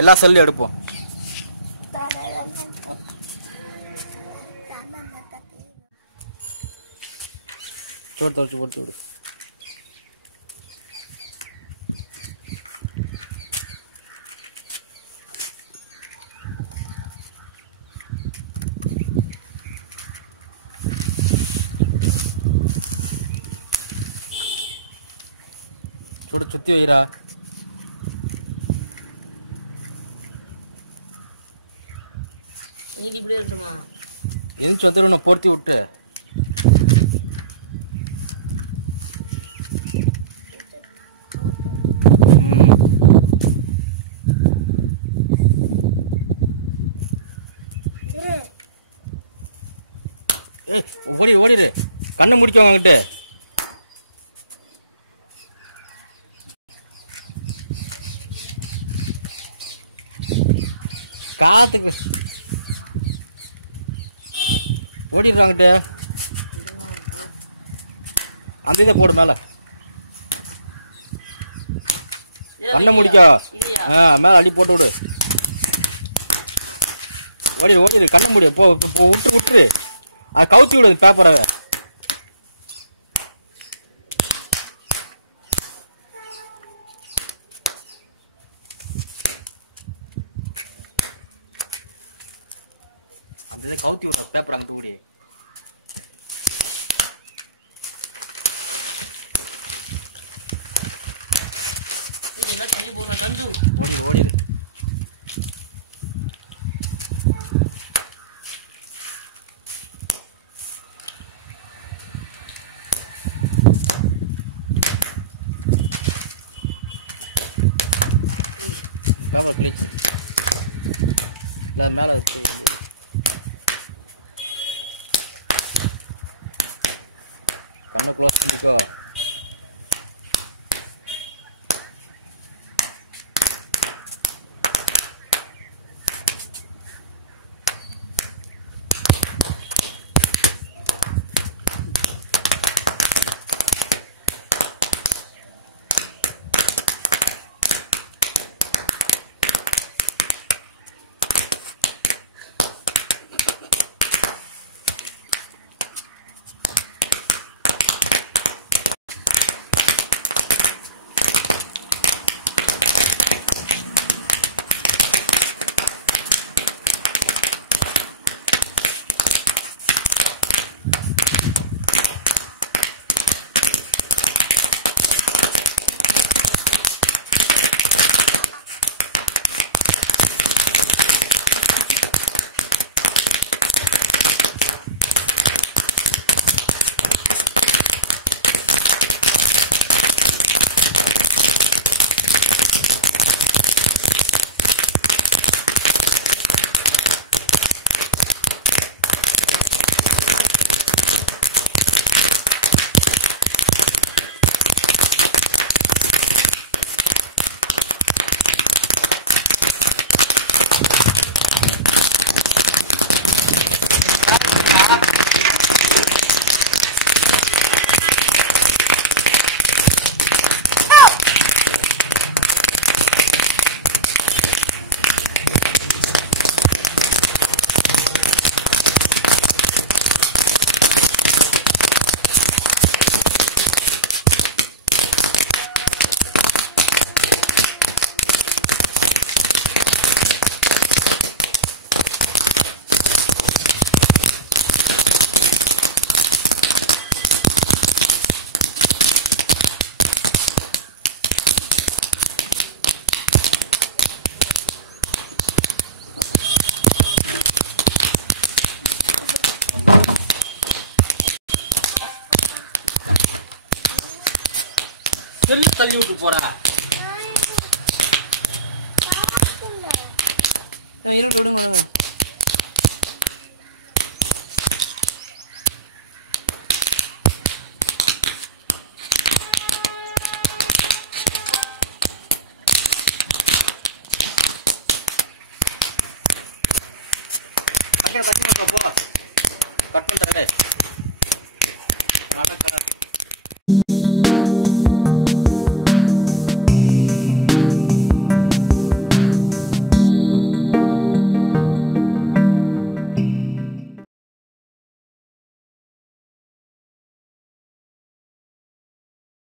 எல்லா செல்லும் எடுப்போம். சோறு வச்சு போட்டு விடு. சோறு சுத்தி வைரா. நீ இப்படியே இருக்குமா? எந்திரிச்சு வந்துடும், போர்த்தி விட்டு. ஓடிடு, கண்ணை முடிக்க வாங்கிட்டு. காத்துக்கு ஓடிடுறாங்கிட்டு. அந்த இதை போடு மேல. கண்ணை முடிக்க. மேல அள்ளி போட்டு விடு. ஓடிடு கண்ணை முடிய போ. விட்டுரு. அது கவுத்தி விடுது பேப்பரை. அந்த இதை கவுத்தி விடுற பேப்பர் அங்கிட்டு ஓடி. ஓடிடு. பேப்பர் கிளிச் இல்லை மேலே வச்சு. கண்ணை க்ளோஸ் பண்ணிக்கோ. செல்ல தள்ளி விட்டு போற. இருட்டு விடுங்க விடுங்க. கட் பண்ணுறேன்.